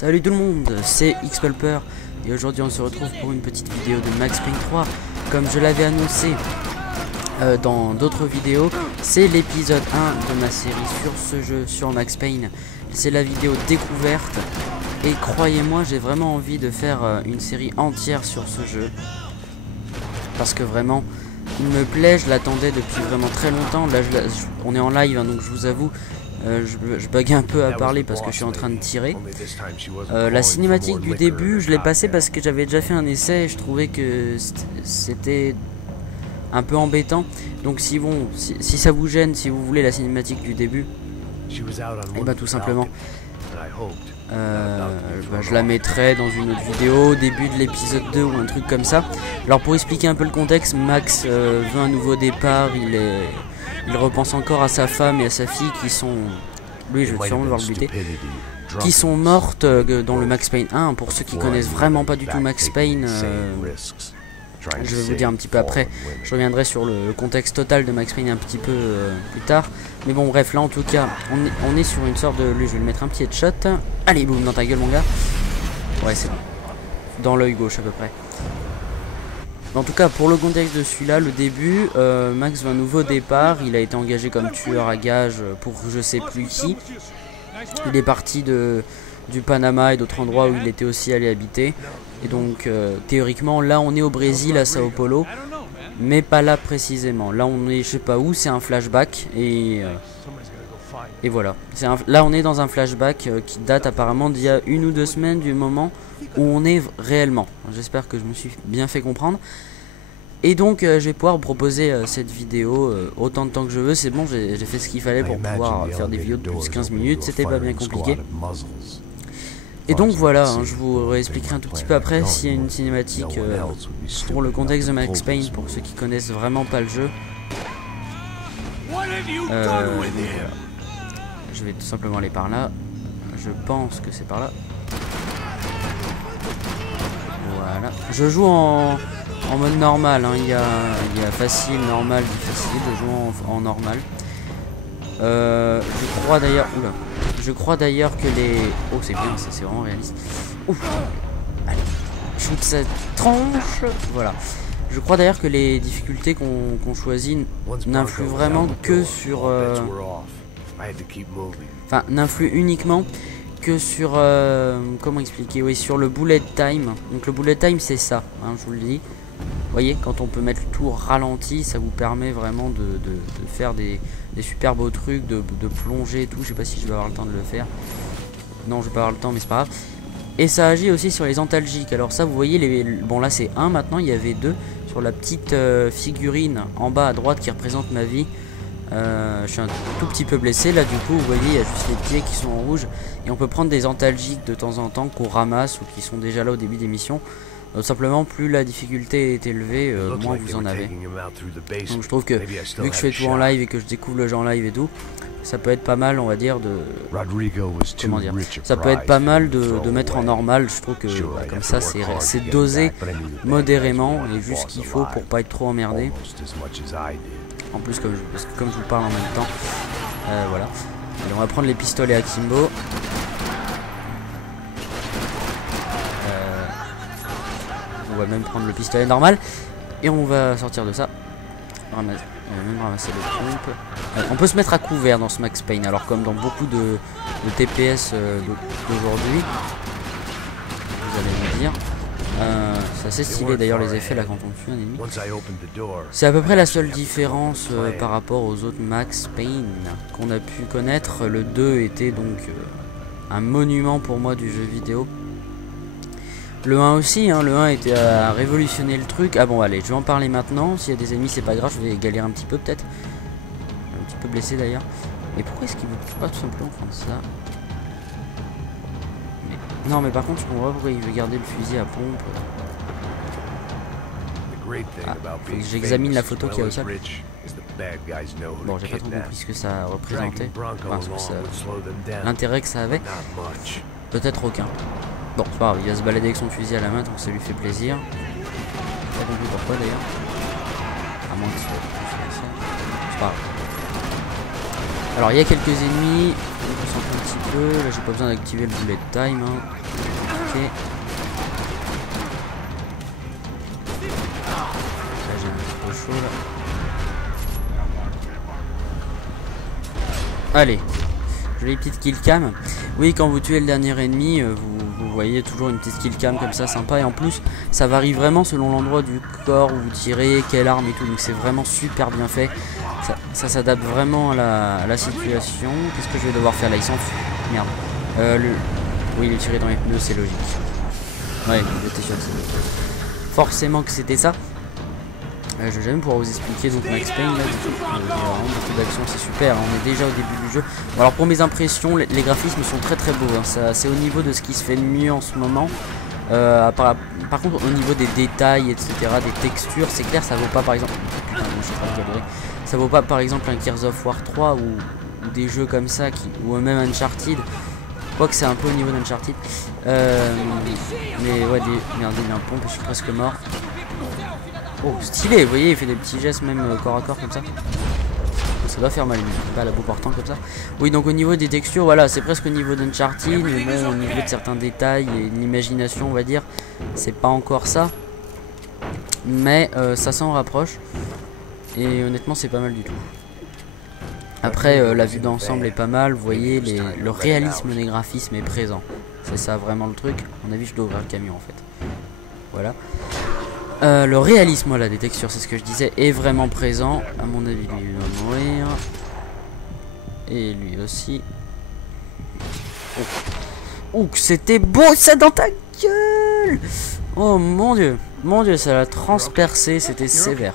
Salut tout le monde, c'est Xpulper et aujourd'hui on se retrouve pour une petite vidéo de Max Payne 3. Comme je l'avais annoncé dans d'autres vidéos, c'est l'épisode 1 de ma série sur ce jeu, sur Max Payne. C'est la vidéo découverte et croyez-moi, j'ai vraiment envie de faire une série entière sur ce jeu. Parce que vraiment, il me plaît, je l'attendais depuis vraiment très longtemps. Là, on est en live, hein, donc je vous avoue, je bug un peu à parler parce que je suis en train de tirer. La cinématique du début, je l'ai passée parce que j'avais déjà fait un essai et je trouvais que c'était un peu embêtant. Donc si ça vous gêne, si vous voulez la cinématique du début, et bah tout simplement, je la mettrai dans une autre vidéo, au début de l'épisode 2 ou un truc comme ça. Alors pour expliquer un peu le contexte, Max veut un nouveau départ, il repense encore à sa femme et à sa fille qui sont... Lui, je vais sûrement devoir le buter. Qui sont mortes dans le Max Payne 1. Pour ceux qui connaissent vraiment pas du tout Max Payne, je vais vous dire un petit peu après. Je reviendrai sur le contexte total de Max Payne un petit peu plus tard. Mais bon, bref, là en tout cas, on est sur une sorte de... Lui, je vais lui mettre un petit headshot. Allez, boum, dans ta gueule, mon gars. Ouais, c'est bon. Dans l'œil gauche à peu près. En tout cas, pour le contexte de celui-là, le début, Max veut un nouveau départ. Il a été engagé comme tueur à gages pour je sais plus qui. Il est parti du Panama et d'autres endroits où il était aussi allé habiter. Et donc, théoriquement, là, on est au Brésil, à Sao Paulo. Mais pas là précisément. Là, on est, je sais pas où, c'est un flashback. Et voilà. Là, on est dans un flashback qui date apparemment d'il y a 1 ou 2 semaines du moment où on est réellement. J'espère que je me suis bien fait comprendre. Et donc je vais pouvoir vous proposer cette vidéo autant de temps que je veux. C'est bon, j'ai fait ce qu'il fallait pour pouvoir faire des vidéos de plus de 15 minutes. C'était pas bien compliqué. Et donc voilà, hein, je vous réexpliquerai un tout petit peu après s'il y a une cinématique pour le contexte de Max Payne, pour ceux qui connaissent vraiment pas le jeu. Je vais tout simplement aller par là. Je pense que c'est par là. Voilà. Je joue en mode normal, hein. Il y a facile, normal, difficile. Je joue en normal. Je crois d'ailleurs que les... Oh, c'est bien, c'est vraiment réaliste. Ouf. Allez, shoot cette tranche. Voilà. Je crois d'ailleurs que les difficultés qu'on choisit n'influent vraiment que sur... Enfin, n'influent uniquement que sur... comment expliquer? Oui, sur le bullet time. Donc le bullet time, c'est ça, hein, je vous le dis. Vous voyez, quand on peut mettre tout ralenti, ça vous permet vraiment de faire des super beaux trucs, de plonger et tout. Je sais pas si je vais avoir le temps de le faire. Non, je vais pas avoir le temps, mais c'est pas grave. Et ça agit aussi sur les antalgiques. Alors ça, vous voyez, bon là c'est 1 maintenant, il y avait 2. Sur la petite figurine en bas à droite qui représente ma vie. Je suis un tout petit peu blessé. Là du coup, vous voyez, il y a juste les pieds qui sont en rouge. Et on peut prendre des antalgiques de temps en temps qu'on ramasse ou qui sont déjà là au début des missions. Simplement, plus la difficulté est élevée, moins vous en avez. Donc je trouve que, vu que je fais tout en live et que je découvre le jeu en live et tout, ça peut être pas mal, on va dire, de... Comment dire? Ça peut être pas mal de mettre en normal. Je trouve que comme ça, c'est dosé modérément et juste ce qu'il faut pour pas être trop emmerdé. En plus, comme je vous parle en même temps, voilà. Allez, on va prendre les pistolets Akimbo. On va même prendre le pistolet normal et on va sortir de ça. On va même ramasser le pompe. On peut se mettre à couvert dans ce Max Payne, alors comme dans beaucoup de TPS d'aujourd'hui. Vous allez me dire. C'est assez stylé d'ailleurs les effets là quand on tue un ennemi. C'est à peu près la seule différence par rapport aux autres Max Payne qu'on a pu connaître. Le 2 était donc un monument pour moi du jeu vidéo. Le 1 aussi, hein, le 1 était à révolutionner le truc. Ah bon, allez, je vais en parler maintenant. S'il y a des ennemis, c'est pas grave, je vais galérer un petit peu peut-être. Un petit peu blessé d'ailleurs. Mais pourquoi est-ce qu'il veut pas tout simplement prendre ça? Non, mais par contre, je comprends pas pourquoi il veut garder le fusil à pompe. Ah, faut que j'examine la photo qu'il y a au sol. Bon, j'ai pas trop compris ce que ça représentait. Enfin, l'intérêt que ça avait. Peut-être aucun. Bon, c'est pas grave, il va se balader avec son fusil à la main, donc ça lui fait plaisir. J'ai pas compris pourquoi d'ailleurs. À moins que ce soit ça. C'est pas grave. Alors il y a quelques ennemis, on concentre un petit peu, là j'ai pas besoin d'activer le bullet time, hein. Ok. Là j'ai un petit peu chaud là. Allez, jolie petite kill cam. Oui, quand vous tuez le dernier ennemi, vous voyez toujours une petite kill cam comme ça, sympa. Et en plus, ça varie vraiment selon l'endroit du corps où vous tirez, quelle arme et tout. Donc c'est vraiment super bien fait. Ça s'adapte vraiment à la situation. Qu'est-ce que je vais devoir faire là? Il s'enfuit. Merde. Oui, il est tiré dans les pneus, c'est logique. Ouais, j'étais sûr que c'était forcément que c'était ça. Je vais jamais pouvoir vous expliquer donc Max Payne là du tout. Il y a vraiment beaucoup d'action, c'est super, hein. On est déjà au début du jeu. Bon, alors pour mes impressions, les graphismes sont très très beaux, hein. C'est au niveau de ce qui se fait de mieux en ce moment. Par contre au niveau des détails etc, des textures, c'est clair, ça vaut pas par exemple. Putain, je suis en train de galérer. Ça vaut pas par exemple un Gears of War 3 ou des jeux comme ça ou même Uncharted. Quoique c'est un peu au niveau d'Uncharted. Mais ouais, merde, il y a un pompe, je suis presque mort. Oh, stylé, vous voyez, il fait des petits gestes même corps à corps comme ça. Ça doit faire mal, pas la bout portant comme ça. Oui, donc au niveau des textures, voilà, c'est presque au niveau d'Uncharted, mais bon, au niveau de certains détails et de l'imagination, on va dire, c'est pas encore ça. Mais ça s'en rapproche. Et honnêtement, c'est pas mal du tout. Après, la vue d'ensemble est pas mal, vous voyez, le réalisme des graphismes est présent. C'est ça vraiment le truc. À mon avis, je dois ouvrir le camion en fait. Voilà. Le réalisme, voilà, des textures, c'est ce que je disais, est vraiment présent. À mon avis, lui il va mourir. Et lui aussi. Oh, oh, c'était beau ça dans ta gueule! Oh mon dieu, ça l'a transpercé, c'était sévère.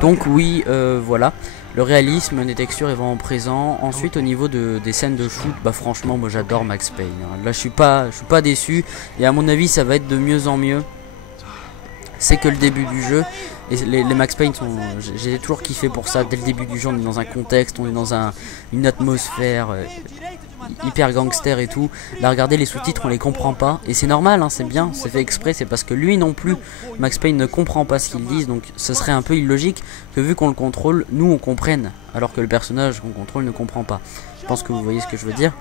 Donc oui, voilà. Le réalisme des textures est vraiment présent. Ensuite, au niveau des scènes de shoot, bah franchement, moi j'adore Max Payne, hein. Là, je suis pas déçu. Et à mon avis, ça va être de mieux en mieux. C'est que le début du jeu. Et les Max Payne sont... J'ai toujours kiffé pour ça. Dès le début du jeu, on est dans un contexte, on est dans une atmosphère hyper gangster et tout. Là, regardez les sous-titres, on les comprend pas. Et c'est normal, hein, c'est bien, c'est fait exprès. C'est parce que lui non plus, Max Payne ne comprend pas ce qu'ils disent. Donc ce serait un peu illogique que vu qu'on le contrôle, nous on comprenne. Alors que le personnage qu'on contrôle ne comprend pas. Je pense que vous voyez ce que je veux dire.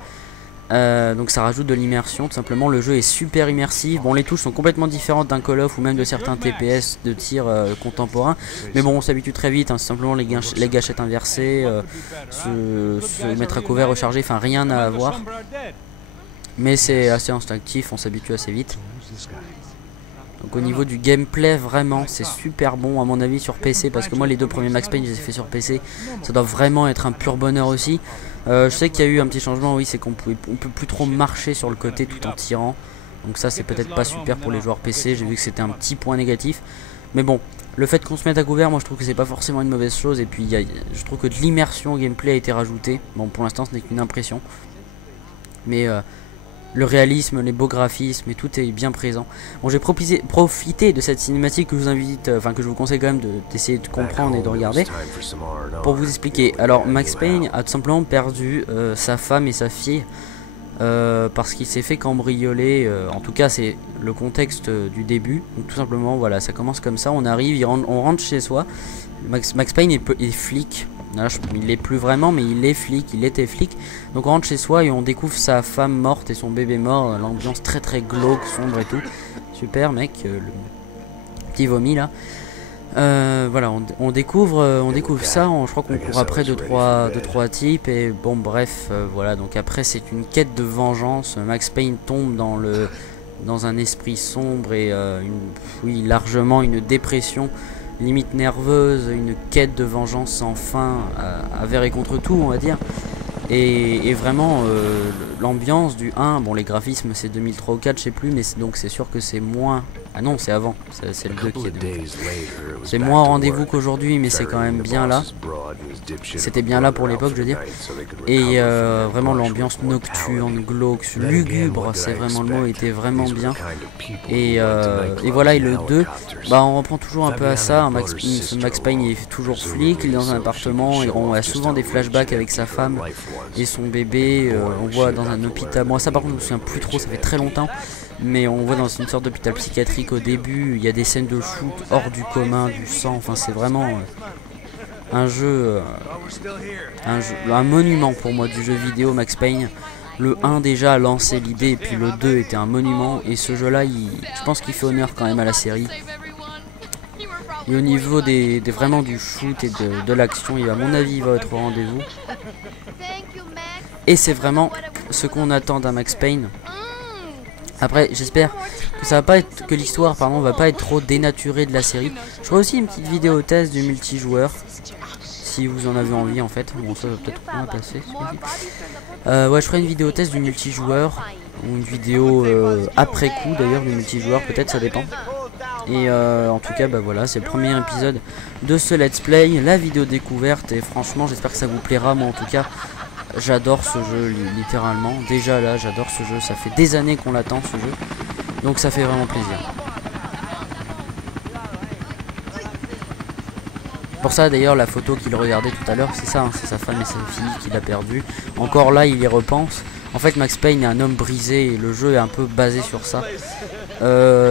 Donc ça rajoute de l'immersion, tout simplement. Le jeu est super immersif. Bon, les touches sont complètement différentes d'un Call of ou même de certains TPS de tir contemporains, mais bon, on s'habitue très vite, hein. C'est simplement les gâchettes inversées, se mettre à couvert, recharger, enfin rien à voir, mais c'est assez instinctif, on s'habitue assez vite. Donc au niveau du gameplay, vraiment c'est super bon à mon avis sur PC, parce que moi les deux premiers Max Payne je les ai fait sur PC. Ça doit vraiment être un pur bonheur aussi. Je sais qu'il y a eu un petit changement, oui, c'est qu'on peut plus trop marcher sur le côté tout en tirant. Donc ça c'est peut-être pas super pour les joueurs PC, j'ai vu que c'était un petit point négatif. Mais bon, le fait qu'on se mette à couvert, moi je trouve que c'est pas forcément une mauvaise chose. Et puis je trouve que de l'immersion au gameplay a été rajoutée. Bon, pour l'instant ce n'est qu'une impression. Mais le réalisme, les beaux graphismes et tout est bien présent. Bon, j'ai profité de cette cinématique que je vous invite, enfin que je vous conseille quand même d'essayer de comprendre et de regarder pour vous expliquer. Alors Max Payne a tout simplement perdu sa femme et sa fille parce qu'il s'est fait cambrioler. En tout cas c'est le contexte du début. Donc tout simplement voilà, ça commence comme ça. On arrive, on rentre chez soi. Max Payne est flic. Là, il l'est plus vraiment, mais il est flic, il était flic. Donc on rentre chez soi et on découvre sa femme morte et son bébé mort. L'ambiance très très glauque, sombre et tout. Super mec, le petit vomi là. Voilà, on découvre ça. Je crois qu'on court après deux trois types et bon bref, voilà. Donc après c'est une quête de vengeance. Max Payne tombe dans un esprit sombre et oui, largement une dépression limite nerveuse, une quête de vengeance sans fin, envers et contre tout, on va dire. Et vraiment l'ambiance du 1, bon les graphismes c'est 2003 ou 4 je sais plus, mais donc c'est sûr que c'est moins, ah non c'est avant, c'est le 2 qui est c'est moins au rendez-vous qu'aujourd'hui, mais c'est quand même bien là, c'était bien là pour l'époque je veux dire. Et vraiment l'ambiance nocturne, glauque, lugubre, c'est vraiment le mot, était vraiment bien. Et voilà, et le 2, bah on reprend toujours un peu à ça. Max Payne est toujours flic, il est dans un appartement, et on a souvent des flashbacks avec sa femme et son bébé. On voit dans un hôpital, moi ça par contre je me souviens plus trop, ça fait très longtemps, mais on voit dans une sorte d'hôpital psychiatrique au début. Il y a des scènes de shoot hors du commun, du sang, enfin c'est vraiment un monument pour moi du jeu vidéo Max Payne. Le 1 déjà a lancé l'idée et puis le 2 était un monument, et ce jeu là je pense qu'il fait honneur quand même à la série. Et au niveau vraiment du shoot et de l'action, à mon avis il va être au rendez-vous. Et c'est vraiment ce qu'on attend d'un Max Payne. Après j'espère que ça va pas être, que l'histoire pardon va pas être trop dénaturée de la série. Je ferai aussi une petite vidéo test du multijoueur si vous en avez envie en fait. Bon, ça va peut-être pas passer. Ouais, je ferai une vidéo test du multijoueur ou une vidéo après coup d'ailleurs du multijoueur, peut-être, ça dépend. Et en tout cas bah voilà, c'est le premier épisode de ce let's play, la vidéo découverte, et franchement j'espère que ça vous plaira. Moi en tout cas j'adore ce jeu littéralement, déjà là j'adore ce jeu, ça fait des années qu'on l'attend ce jeu, donc ça fait vraiment plaisir. Pour ça d'ailleurs la photo qu'il regardait tout à l'heure, c'est ça, hein, c'est sa femme et sa fille qu'il a perdu. Encore là il y repense. En fait Max Payne est un homme brisé et le jeu est un peu basé sur ça.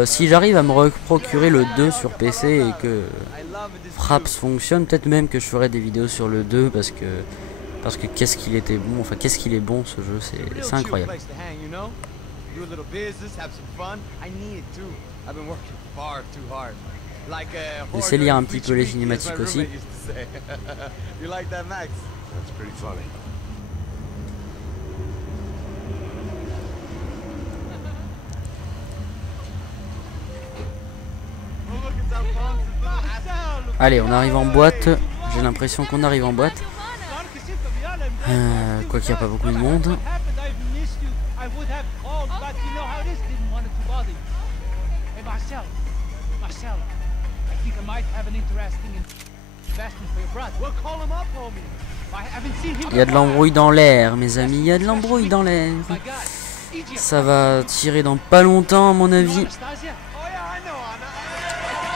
Si j'arrive à me procurer le 2 sur PC et que Fraps fonctionne, peut-être même que je ferai des vidéos sur le 2 parce que qu'est-ce qu'il était bon, enfin qu'est-ce qu'il est bon ce jeu, c'est incroyable. Laissez lire un petit peu les cinématiques aussi. Allez, on arrive en boîte. J'ai l'impression qu'on arrive en boîte. Quoi qu'il n'y a pas beaucoup de monde. Il y a de l'embrouille dans l'air, mes amis. Il y a de l'embrouille dans l'air. Ça va tirer dans pas longtemps, à mon avis.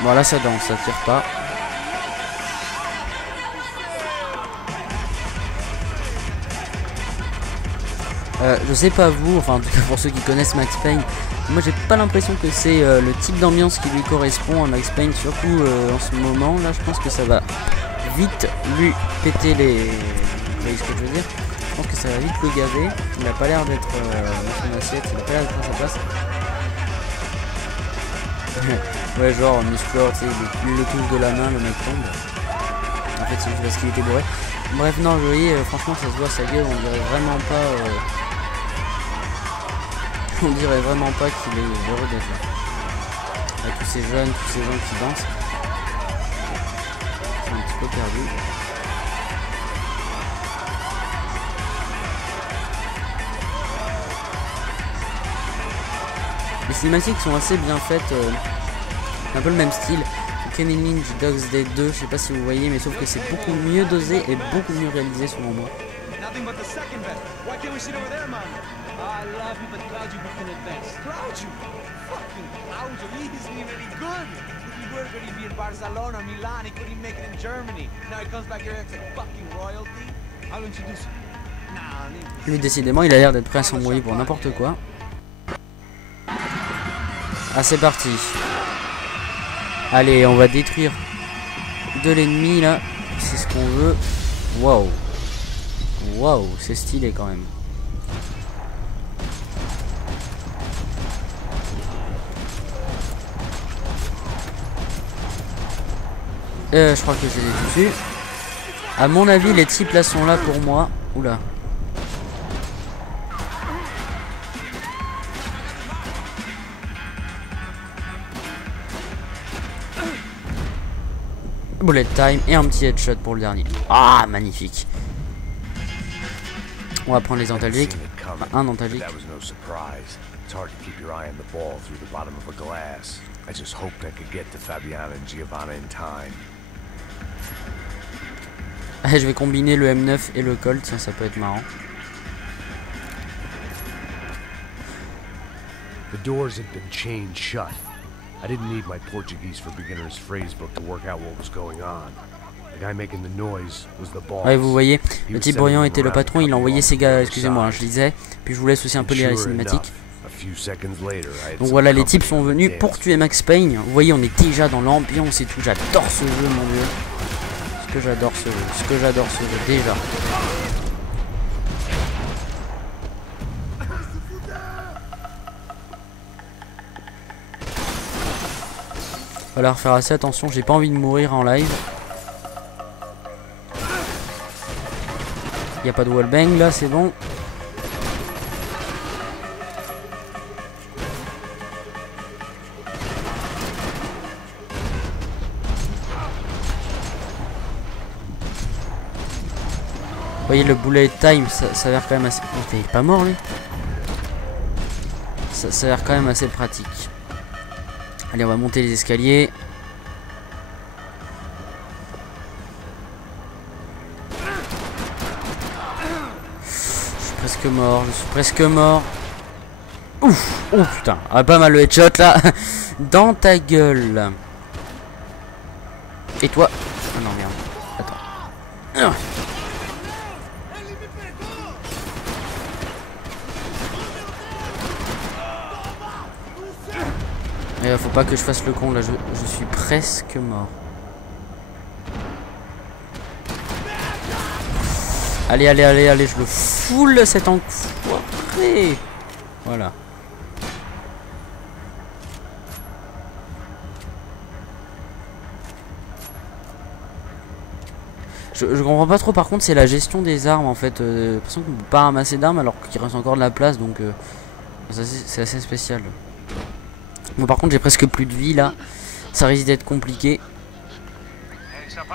Bon, là ça danse, ça tire pas. Je sais pas vous, enfin en tout cas pour ceux qui connaissent Max Payne, moi j'ai pas l'impression que c'est le type d'ambiance qui lui correspond à Max Payne, surtout en ce moment. Là je pense que ça va vite lui péter les... Vous voyez ce que je veux dire? Je pense que ça va vite le gaver. Il a pas l'air d'être dans son assiette, il a pas l'air d'être à sa place. Ouais, genre musclore, tu sais, il le touche de la main, le mec tombe. En fait c'est juste parce qu'il était bourré. Bref, non, vous voyez, franchement ça se voit sa gueule, on dirait vraiment pas qu'il est heureux d'être là. Avec tous ces jeunes, tous ces gens qui dansent. C'est un petit peu perdu. Les cinématiques sont assez bien faites, un peu le même style. Kenny Lynch Dogs Day 2, je sais pas si vous voyez, mais sauf que c'est beaucoup mieux dosé et beaucoup mieux réalisé selon moi. Lui décidément il a l'air d'être prêt à s'embrouiller pour n'importe quoi. Ah c'est parti. Allez, on va détruire de l'ennemi là, c'est ce qu'on veut. Waouh. Waouh, c'est stylé quand même. Je crois que je l'ai dessus. À mon avis, les types là sont là pour moi. Oula. Bullet time et un petit headshot pour le dernier. Ah, magnifique. On va prendre les antalgiques. Enfin, un antalgique. Je vais combiner le M9 et le Colt, ça peut être marrant. The doors had been chained shut. I didn't need my Portuguese for Beginners phrasebook to work out what was going on. The guy making the noise was the boss. Ouais, vous voyez, le type bruyant était le patron, il a envoyé ses gars, excusez-moi, hein, je lisais, puis je vous laisse aussi un peu lire les cinématiques. Donc voilà, les types sont venus pour tuer Max Payne. Vous voyez, on est déjà dans l'ambiance et tout, j'adore ce jeu, mon dieu. Ce que j'adore ce jeu. Ce que j'adore ce jeu déjà. Falloir faire assez attention, j'ai pas envie de mourir en live. Y a pas de wallbang là, c'est bon. Vous voyez le bullet time, ça a l'air quand même assez... Oh, t'es pas mort lui? Ça a l'air quand même assez pratique. Allez, on va monter les escaliers. Je suis presque mort, je suis presque mort. Ouf! Oh putain, ah, pas mal le headshot là. Dans ta gueule. Et toi? Ah non merde. Attends. Faut pas que je fasse le con là, je suis presque mort. Allez, allez, allez, allez, je le foule cet enfoiré. Voilà. Je comprends pas trop par contre, c'est la gestion des armes en fait. J'ai l'impression qu'on peut pas ramasser d'armes alors qu'il reste encore de la place, donc c'est assez spécial. Bon, par contre j'ai presque plus de vie là, ça risque d'être compliqué.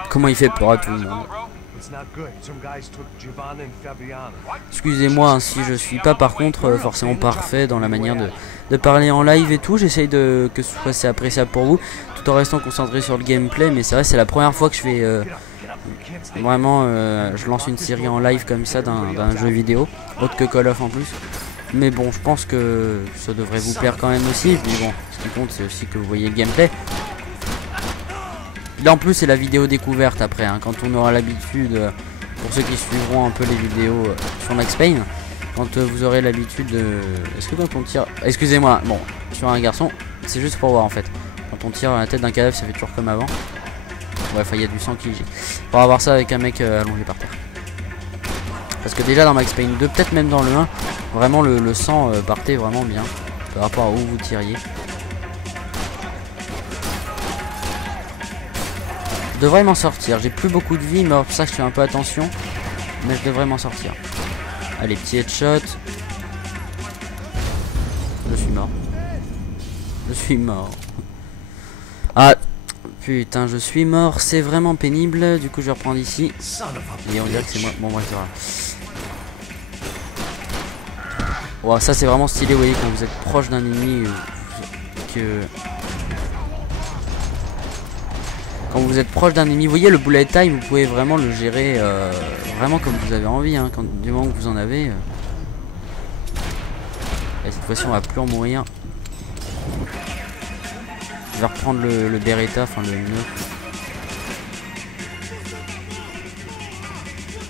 Comment il fait peur à tout le monde. Excusez-moi hein, si je suis pas par contre forcément parfait dans la manière de parler en live et tout. J'essaye que ce soit assez appréciable pour vous, tout en restant concentré sur le gameplay. Mais c'est vrai, c'est la première fois que je fais vraiment je lance une série en live comme ça d'un jeu vidéo, autre que Call of en plus. Mais bon, je pense que ça devrait vous plaire quand même aussi. Puis bon, ce qui compte c'est aussi que vous voyez le gameplay. Là en plus c'est la vidéo découverte après, hein, quand on aura l'habitude, pour ceux qui suivront un peu les vidéos sur Max Payne, quand vous aurez l'habitude de... Est-ce que quand on tire... Excusez-moi, bon, sur un garçon, c'est juste pour voir en fait. Quand on tire à la tête d'un cadavre ça fait toujours comme avant. Ouais, il y a du sang qui... Pour avoir ça avec un mec allongé par terre. Parce que déjà dans Max Payne 2, peut-être même dans le 1, vraiment le sang partait vraiment bien par rapport à où vous tiriez. Je devrais m'en sortir, j'ai plus beaucoup de vie, mais pour ça je fais un peu attention. Mais je devrais m'en sortir. Allez, petit headshot. Je suis mort. Je suis mort. Ah putain, je suis mort, c'est vraiment pénible. Du coup je vais reprendre ici. Et on dirait que c'est moi. Bon bref, voilà. Wow, ça c'est vraiment stylé, vous voyez, quand vous êtes proche d'un ennemi Quand vous êtes proche d'un ennemi, vous voyez le bullet time, vous pouvez vraiment le gérer vraiment comme vous avez envie, hein, du moment que vous en avez. Et cette fois-ci on va plus en mourir. Je vais reprendre le Beretta, enfin le 9.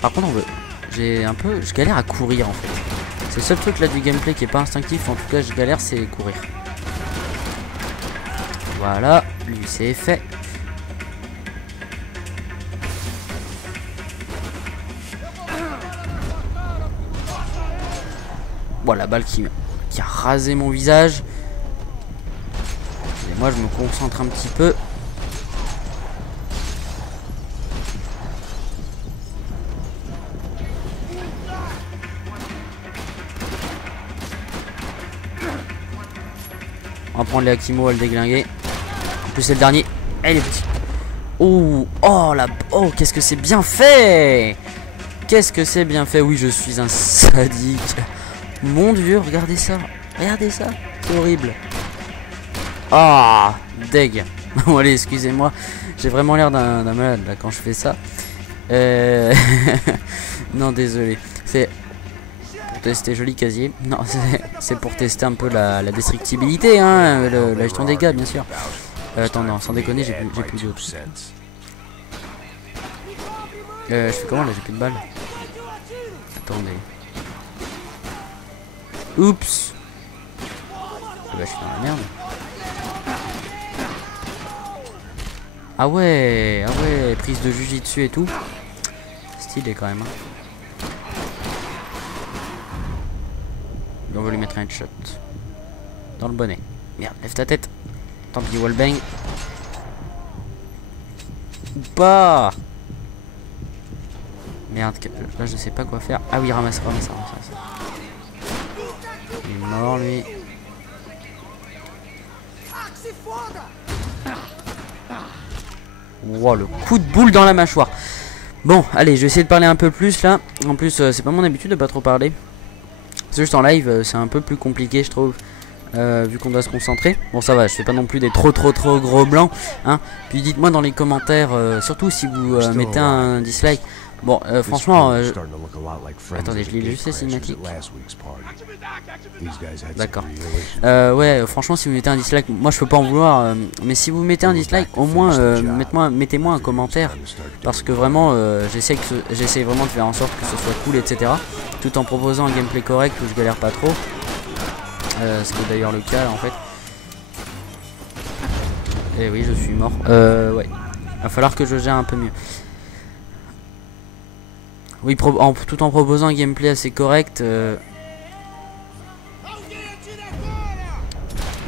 Par contre je galère à courir en fait. C'est le seul truc là du gameplay qui est pas instinctif, en tout cas je galère, c'est courir. Voilà, lui c'est fait. Voilà, la balle qui a rasé mon visage. Et moi je me concentre un petit peu. On va prendre les Akimo à le déglinguer. En plus c'est le dernier. Elle est petite. Oh, oh la... Oh, qu'est-ce que c'est bien fait. Qu'est-ce que c'est bien fait. Oui, je suis un sadique. Mon dieu, regardez ça. Regardez ça. C'est horrible. Ah, deg. Bon allez, excusez-moi. J'ai vraiment l'air d'un malade là quand je fais ça. Non, désolé. C'est... tester joli casier. Non, c'est pour tester un peu la destructibilité, hein, la gestion des dégâts, bien sûr. Attends, non, sans déconner, j'ai plus d'autres. Je fais comment là, j'ai plus de balles. Attendez. Oups. Bah, je suis dans la merde. Ah ouais, prise de jujitsu et tout. Stylé quand même. Hein. On va lui mettre un headshot. Dans le bonnet. Merde, lève ta tête. Tant pis, wallbang. Ou pas. Merde, là je sais pas quoi faire. Ah oui, ramasse. Il est mort lui. Wow, le coup de boule dans la mâchoire. Bon, allez, je vais essayer de parler un peu plus là. En plus, c'est pas mon habitude de pas trop parler. C'est juste en live, c'est un peu plus compliqué, je trouve. Vu qu'on doit se concentrer. Bon, ça va, je fais pas non plus des trop gros blancs. Hein. Puis dites-moi dans les commentaires, surtout si vous mettez un dislike. Bon, franchement, attendez, je lis juste les cinématiques. D'accord. Ouais, franchement, si vous mettez un dislike, moi je peux pas en vouloir. Mais si vous mettez un dislike, au moins mettez-moi un commentaire, parce que vraiment, j'essaie vraiment de faire en sorte que ce soit cool, etc. Tout en proposant un gameplay correct où je galère pas trop. Ce qui est d'ailleurs le cas là, en fait. Et oui, je suis mort. Ouais. Va falloir que je gère un peu mieux. Oui, tout en proposant un gameplay assez correct.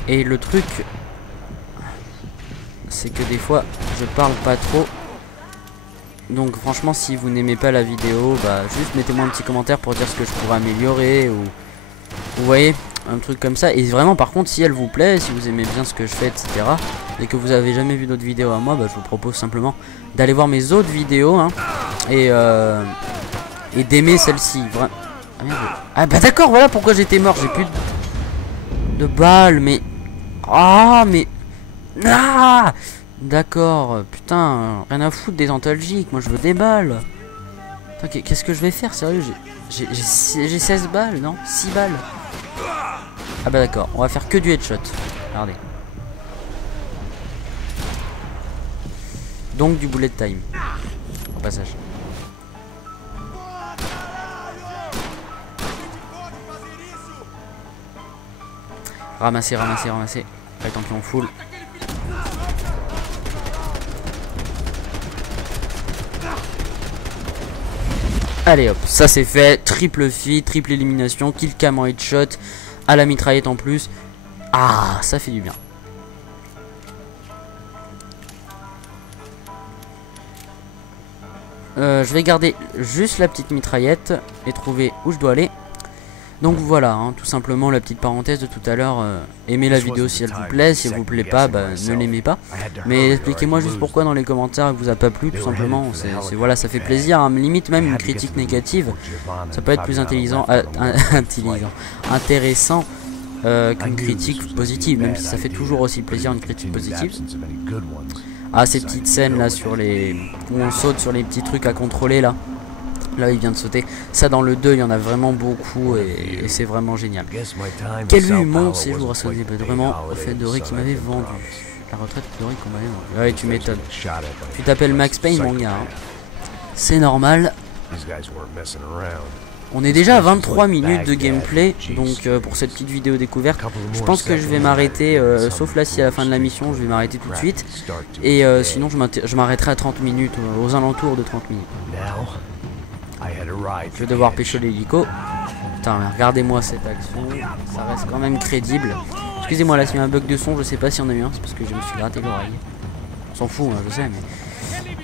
Et le truc, c'est que des fois, je parle pas trop. Donc franchement, si vous n'aimez pas la vidéo, bah juste mettez-moi un petit commentaire pour dire ce que je pourrais améliorer, ou vous voyez, un truc comme ça. Et vraiment, par contre, si elle vous plaît, si vous aimez bien ce que je fais, etc., et que vous avez jamais vu d'autres vidéos à moi, bah je vous propose simplement d'aller voir mes autres vidéos, hein, et d'aimer celle-ci. Ah, merde. Ah bah d'accord, voilà pourquoi j'étais mort. J'ai plus de balles, mais mais d'accord, putain, rien à foutre des antalgiques, moi je veux des balles. Qu'est-ce que je vais faire, sérieux? J'ai 16 balles, non? 6 balles. Ah bah d'accord, on va faire que du headshot. Regardez. Donc du bullet time. Au passage. Ramasser. Allez, tant pis, on full. Allez hop, ça c'est fait. Triple feed, triple élimination, kill cam en headshot, à la mitraillette en plus. Ah, ça fait du bien. Je vais garder juste la petite mitraillette et trouver où je dois aller. Donc voilà, hein, tout simplement la petite parenthèse de tout à l'heure. Aimez la vidéo si elle vous plaît, si elle vous plaît pas, bah, ne l'aimez pas. Mais expliquez-moi juste pourquoi dans les commentaires elle vous a pas plu, tout simplement. Voilà, ça fait plaisir, hein, limite même une critique négative, ça peut être plus intéressant qu'une critique positive, même si ça fait toujours aussi plaisir une critique positive. Ah, ces petites scènes là sur les où on saute sur les petits trucs à contrôler là. Là il vient de sauter. Ça dans le 2 il y en a vraiment beaucoup et c'est vraiment génial. Quel vue mon séjour à Sony, vraiment au fait Doré qui m'avait vendu. La retraite de Doré qu'on m'avait vendu. Ouais, tu m'étonnes. Tu t'appelles Max Payne mon gars. Hein. C'est normal. On est déjà à 23 minutes de gameplay. Donc pour cette petite vidéo découverte, je pense que je vais m'arrêter, sauf là si à la fin de la mission je vais m'arrêter tout de suite. Et sinon je m'arrêterai à 30 minutes, aux alentours de 30 minutes. Je vais devoir pêcher l'hélico. Putain, regardez-moi cette action. Ça reste quand même crédible. Excusez-moi, là, s'il y a un bug de son, je sais pas s'il y en a eu un. C'est parce que je me suis gratté l'oreille. On s'en fout, hein, je sais, mais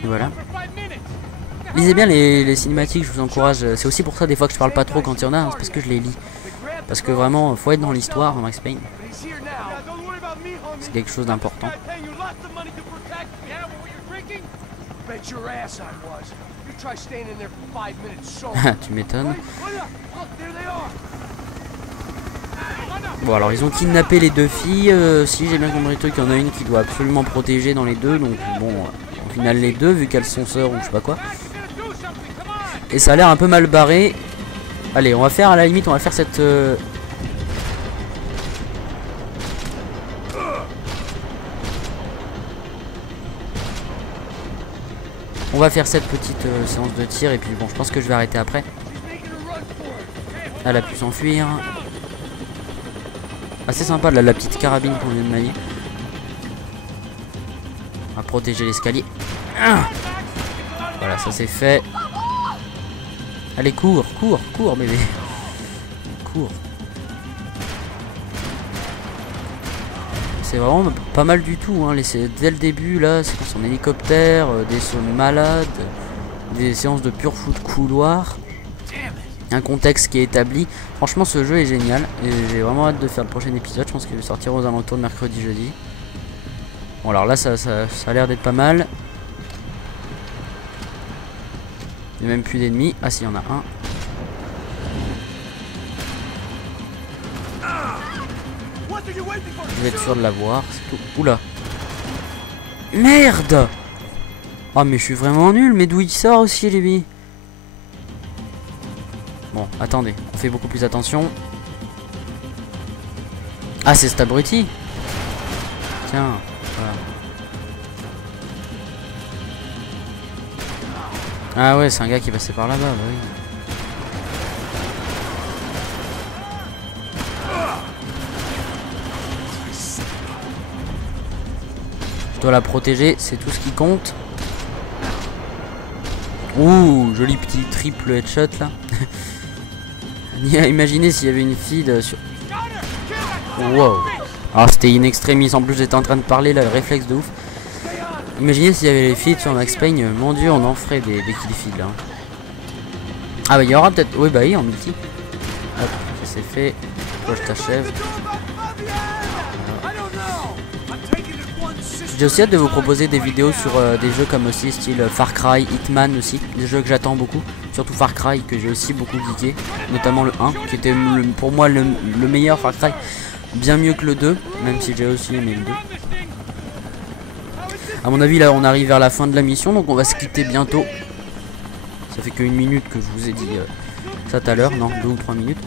voilà. Lisez bien les cinématiques, je vous encourage. C'est aussi pour ça, des fois, que je parle pas trop quand il y en a. Hein, c'est parce que je les lis. Parce que vraiment, faut être dans l'histoire, Max Payne. C'est quelque chose d'important. Tu m'étonnes. Bon, alors ils ont kidnappé les deux filles. Si j'ai bien compris le truc, il y en a une qui doit absolument protéger dans les deux. Donc bon, au final les deux, vu qu'elles sont sœurs ou je sais pas quoi. Et ça a l'air un peu mal barré. Allez, on va faire à la limite, on va faire cette on va faire cette petite séance de tir et puis bon, je pense que je vais arrêter après. Elle a pu s'enfuir. Assez sympa là, la petite carabine qu'on vient de manier. On va protéger l'escalier. Ah, voilà, ça c'est fait. Allez, cours, cours, cours, bébé. Cours. C'est vraiment pas mal du tout, hein. Dès le début, là, c'est son hélicoptère, des sauts malades, des séances de pur fou de couloir. Un contexte qui est établi. Franchement, ce jeu est génial. Et j'ai vraiment hâte de faire le prochain épisode. Je pense qu'il va sortir aux alentours de mercredi, jeudi. Bon, alors là, ça a l'air d'être pas mal. Il n'y a même plus d'ennemis. Ah, si, il y en a un. Je vais être sûr de l'avoir. C'est tout. Oula. Merde! Oh, mais je suis vraiment nul. Mais d'où il sort aussi, les billes? Bon, attendez. On fait beaucoup plus attention. Ah, c'est cet abruti. Tiens. Voilà. Ah ouais, c'est un gars qui est passé par là-bas, bah oui. Je dois la protéger, c'est tout ce qui compte. Ouh, joli petit triple headshot là. Imaginez s'il y avait une fille sur... Wow. Alors c'était in extremis, en plus j'étais en train de parler là, le réflexe de ouf. Imaginez s'il y avait les feeds sur Max Payne, mon dieu, on en ferait des kill feeds là. Ah bah il y aura peut-être... Oui bah oui, en multi. Hop, ça c'est fait. Toi je t'achève. J'ai aussi hâte de vous proposer des vidéos sur des jeux comme aussi style Far Cry, Hitman aussi. Des jeux que j'attends beaucoup. Surtout Far Cry que j'ai aussi beaucoup geeké. Notamment le 1 qui était pour moi le meilleur Far Cry. Bien mieux que le 2, même si j'ai aussi aimé le 2. A mon avis là on arrive vers la fin de la mission, donc on va se quitter bientôt. Ça fait que 1 minute que je vous ai dit ça tout à l'heure, non 2 ou 3 minutes.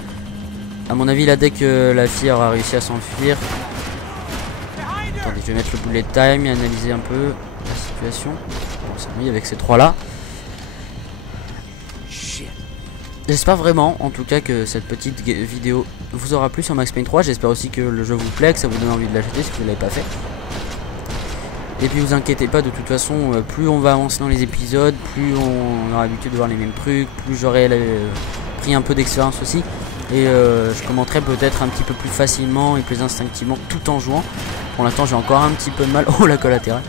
A mon avis là dès que la fille aura réussi à s'enfuir. Attendez, je vais mettre le bullet time et analyser un peu la situation. Bon, c'est oui avec ces trois là. J'espère vraiment en tout cas que cette petite vidéo vous aura plu sur Max Payne 3. J'espère aussi que le jeu vous plaît, que ça vous donne envie de l'acheter si vous ne l'avez pas fait. Et puis vous inquiétez pas, de toute façon, plus on va avancer dans les épisodes, plus on aura l'habitude de voir les mêmes trucs, plus j'aurai pris un peu d'expérience aussi. Et je commenterai peut-être un petit peu plus facilement et plus instinctivement tout en jouant. Pour l'instant j'ai encore un petit peu de mal. Oh la collatérale.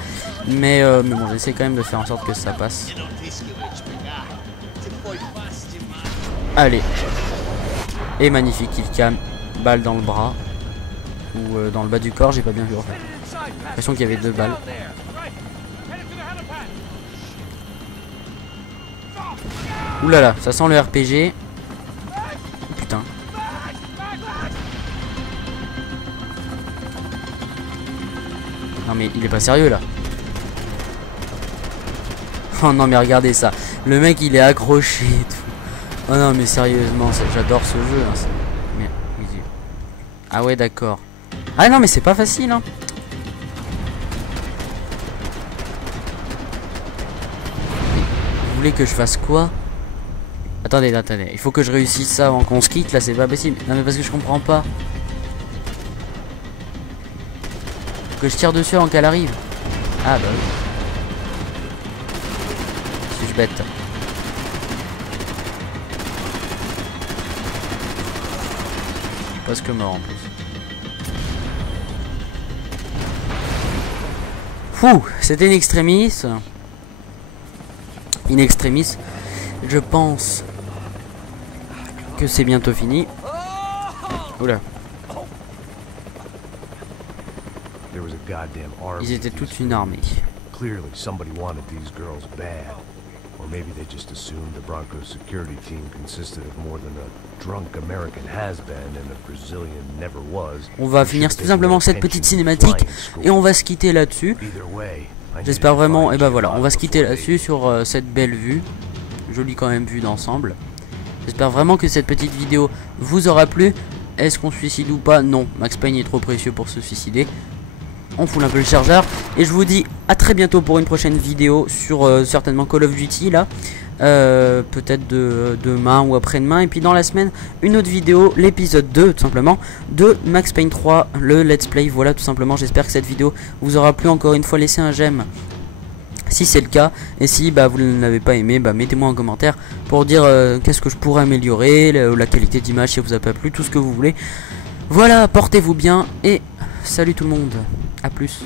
Mais bon, j'essaie quand même de faire en sorte que ça passe. Allez. Et magnifique kill cam. Balle dans le bras. Ou dans le bas du corps, j'ai pas bien vu en fait. J'ai l'impression qu'il y avait 2 balles. Ouh là là, ça sent le RPG. Oh, putain. Non mais il est pas sérieux là. Oh non mais regardez ça. Le mec il est accroché et tout. Oh non mais sérieusement, j'adore ce jeu. Hein, mais... Ah ouais d'accord. Ah non mais c'est pas facile hein. Vous voulez que je fasse quoi? Attendez, attendez, il faut que je réussisse ça avant qu'on se quitte là, c'est pas possible. Non mais parce que je comprends pas. Faut que je tire dessus avant qu'elle arrive. Ah bah oui. Suis-je bête? Presque mort en plus. Fou, c'était in extremis. In extremis. Je pense que c'est bientôt fini. Oula. Ils étaient toute une armée. Clearly somebody wanted these girls bad. Or maybe they just assumed the Broncos security team consisted of more than a drunk American has-been and a Brazilian never was. On va finir tout simplement cette petite cinématique et on va se quitter là-dessus. J'espère vraiment, et ben voilà, on va se quitter là-dessus sur cette belle vue. Jolie quand même vue d'ensemble. J'espère vraiment que cette petite vidéo vous aura plu. Est-ce qu'on se suicide ou pas? Non, Max Payne est trop précieux pour se suicider. On fout un peu le chargeur. Et je vous dis à très bientôt pour une prochaine vidéo sur certainement Call of Duty là. peut-être demain ou après-demain, et puis dans la semaine une autre vidéo, l'épisode 2 tout simplement de Max Payne 3, le let's play. Voilà, tout simplement. J'espère que cette vidéo vous aura plu. Encore une fois, laissez un j'aime si c'est le cas, et si vous ne l'avez pas aimé, mettez-moi en commentaire pour dire qu'est-ce que je pourrais améliorer, la qualité d'image si ça vous a pas plu, tout ce que vous voulez. Voilà, portez-vous bien et salut tout le monde, à plus.